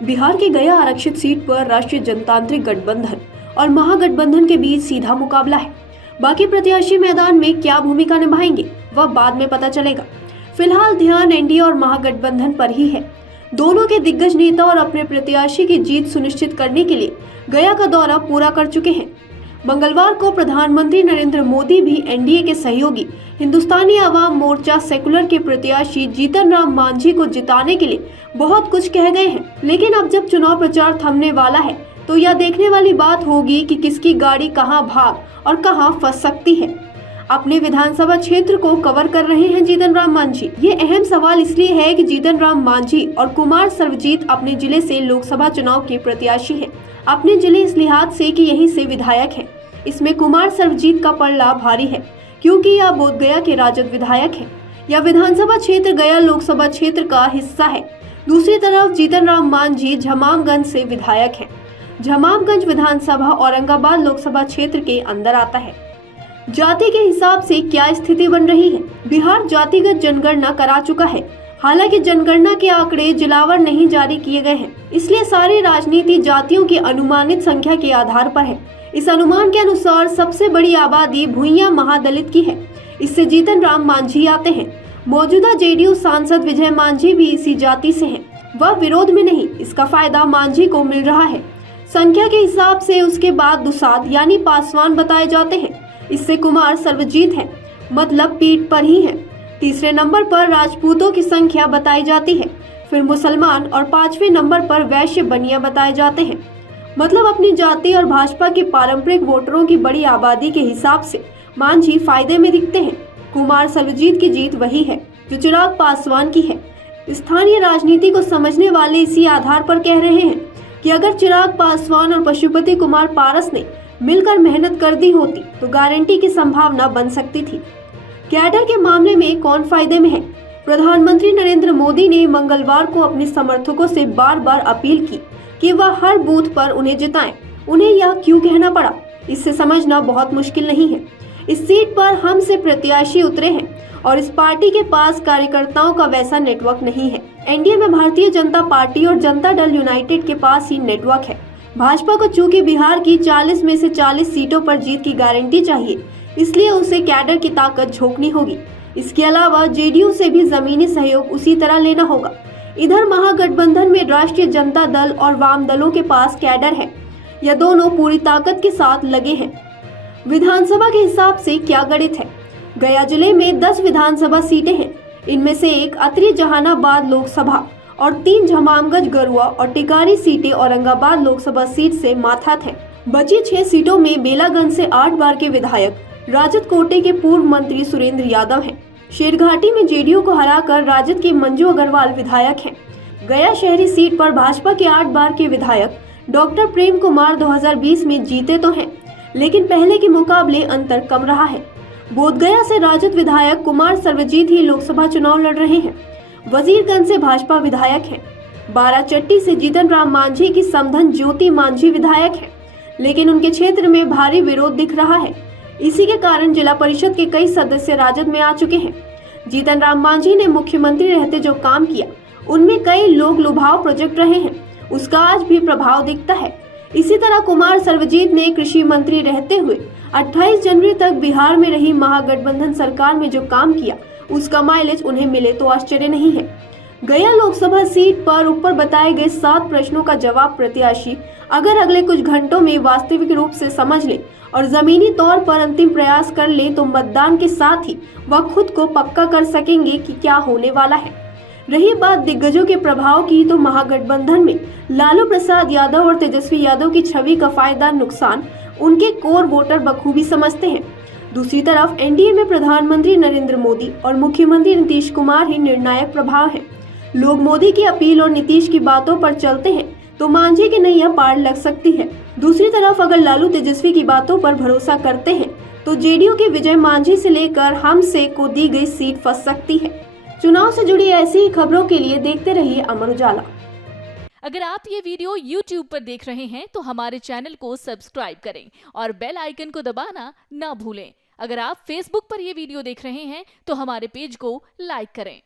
बिहार के गया आरक्षित सीट पर राष्ट्रीय जनतांत्रिक गठबंधन और महागठबंधन के बीच सीधा मुकाबला है। बाकी प्रत्याशी मैदान में क्या भूमिका निभाएंगे वह बाद में पता चलेगा। फिलहाल ध्यान एनडीए और महागठबंधन पर ही है। दोनों के दिग्गज नेता और अपने प्रत्याशी की जीत सुनिश्चित करने के लिए गया का दौरा पूरा कर चुके हैं। मंगलवार को प्रधानमंत्री नरेंद्र मोदी भी एनडीए के सहयोगी हिंदुस्तानी आवाम मोर्चा सेकुलर के प्रत्याशी जीतन राम मांझी को जिताने के लिए बहुत कुछ कह गए हैं। लेकिन अब जब चुनाव प्रचार थमने वाला है तो यह देखने वाली बात होगी कि किसकी गाड़ी कहां भाग और कहां फंस सकती है। अपने विधानसभा क्षेत्र को कवर कर रहे हैं जीतन राम मांझी। ये अहम सवाल इसलिए है कि जीतन राम मांझी और कुमार सर्वजीत अपने जिले से लोकसभा चुनाव के प्रत्याशी हैं। अपने जिले इस लिहाज से कि यहीं से विधायक हैं। इसमें कुमार सर्वजीत का पलड़ा भारी है क्योंकि यह बोधगया के राजद विधायक है। यह विधानसभा क्षेत्र गया लोकसभा क्षेत्र का हिस्सा है। दूसरी तरफ जीतन राम मांझी झमामगंज से विधायक है। झमामगंज विधानसभा औरंगाबाद लोकसभा क्षेत्र के अंदर आता है। जाति के हिसाब से क्या स्थिति बन रही है? बिहार जातिगत जनगणना करा चुका है। हालांकि जनगणना के आंकड़े जिलावार नहीं जारी किए गए हैं, इसलिए सारी राजनीति जातियों की अनुमानित संख्या के आधार पर है। इस अनुमान के अनुसार सबसे बड़ी आबादी भुइयां महादलित की है। इससे जीतन राम मांझी आते हैं। मौजूदा जेडीयू सांसद विजय मांझी भी इसी जाति से हैं। वह विरोध में नहीं, इसका फायदा मांझी को मिल रहा है। संख्या के हिसाब से उसके बाद दुसाद यानी पासवान बताए जाते हैं। इससे कुमार सर्वजीत है, मतलब पीठ पर ही है। तीसरे नंबर पर राजपूतों की संख्या बताई जाती है, फिर मुसलमान और पांचवें नंबर पर वैश्य बनिया बताए जाते हैं। मतलब अपनी जाति और भाजपा के पारंपरिक वोटरों की बड़ी आबादी के हिसाब से मांझी फायदे में दिखते हैं। कुमार सर्वजीत की जीत वही है जो चिराग पासवान की है। स्थानीय राजनीति को समझने वाले इसी आधार पर कह रहे हैं कि अगर चिराग पासवान और पशुपति कुमार पारस ने मिलकर मेहनत कर दी होती तो गारंटी की संभावना बन सकती थी। कैडर के मामले में कौन फायदे में है? प्रधानमंत्री नरेंद्र मोदी ने मंगलवार को अपने समर्थकों से बार बार अपील की कि वह हर बूथ पर उन्हें जिताएं। उन्हें यह क्यों कहना पड़ा, इससे समझना बहुत मुश्किल नहीं है। इस सीट पर हम से प्रत्याशी उतरे हैं और इस पार्टी के पास कार्यकर्ताओं का वैसा नेटवर्क नहीं है। एनडीए में भारतीय जनता पार्टी और जनता दल यूनाइटेड के पास ही नेटवर्क है। भाजपा को चूंकि बिहार की 40 में से 40 सीटों पर जीत की गारंटी चाहिए, इसलिए उसे कैडर की ताकत झोंकनी होगी। इसके अलावा जेडीयू से भी जमीनी सहयोग उसी तरह लेना होगा। इधर महागठबंधन में राष्ट्रीय जनता दल और वाम दलों के पास कैडर है। यह दोनों पूरी ताकत के साथ लगे हैं। विधानसभा के हिसाब से क्या गणित है? गया जिले में 10 विधानसभा सीटें हैं। इनमें से एक अतरी जहानाबाद लोकसभा और 3 झमामगंज गरुआ और टिकारी सीटें औरंगाबाद लोकसभा सीट से माथात हैं। बची 6 सीटों में बेलागंज से 8 बार के विधायक राजद कोटे के पूर्व मंत्री सुरेंद्र यादव हैं। शेरघाटी में जेडीयू को हराकर राजद की मंजू अग्रवाल विधायक हैं। गया शहरी सीट पर भाजपा के 8 बार के विधायक डॉक्टर प्रेम कुमार 2020 में जीते तो हैं, लेकिन पहले के मुकाबले अंतर कम रहा है। बोधगया से राजद विधायक कुमार सर्वजीत ही लोकसभा चुनाव लड़ रहे हैं। वजीरगंज से भाजपा विधायक हैं। बाराचट्टी से जीतन राम मांझी की समधन ज्योति मांझी विधायक है, लेकिन उनके क्षेत्र में भारी विरोध दिख रहा है। इसी के कारण जिला परिषद के कई सदस्य राजद में आ चुके हैं। जीतन राम मांझी ने मुख्यमंत्री रहते जो काम किया, उनमें कई लोग लुभाव प्रोजेक्ट रहे हैं, उसका आज भी प्रभाव दिखता है। इसी तरह कुमार सर्वजीत ने कृषि मंत्री रहते हुए 28 जनवरी तक बिहार में रही महागठबंधन सरकार में जो काम किया, उसका माइलेज उन्हें मिले तो आश्चर्य नहीं है। गया लोकसभा सीट पर ऊपर बताए गए 7 प्रश्नों का जवाब प्रत्याशी अगर अगले कुछ घंटों में वास्तविक रूप से समझ ले और जमीनी तौर पर अंतिम प्रयास कर ले तो मतदान के साथ ही वह खुद को पक्का कर सकेंगे कि क्या होने वाला है। रही बात दिग्गजों के प्रभाव की, तो महागठबंधन में लालू प्रसाद यादव और तेजस्वी यादव की छवि का फायदा नुकसान उनके कोर वोटर बखूबी समझते हैं। दूसरी तरफ एनडीए में प्रधानमंत्री नरेंद्र मोदी और मुख्यमंत्री नीतीश कुमार ही निर्णायक प्रभाव हैं। लोग मोदी की अपील और नीतीश की बातों पर चलते हैं तो मांझी की नैया पार लग सकती है। दूसरी तरफ अगर लालू तेजस्वी की बातों पर भरोसा करते हैं तो जेडीयू के विजय मांझी से लेकर हमसे को दी गई सीट फंस सकती है। चुनाव से जुड़ी ऐसी ही खबरों के लिए देखते रहिए अमर उजाला। अगर आप ये वीडियो YouTube पर देख रहे हैं तो हमारे चैनल को सब्सक्राइब करें और बेल आइकन को दबाना ना भूलें। अगर आप Facebook पर ये वीडियो देख रहे हैं तो हमारे पेज को लाइक करें।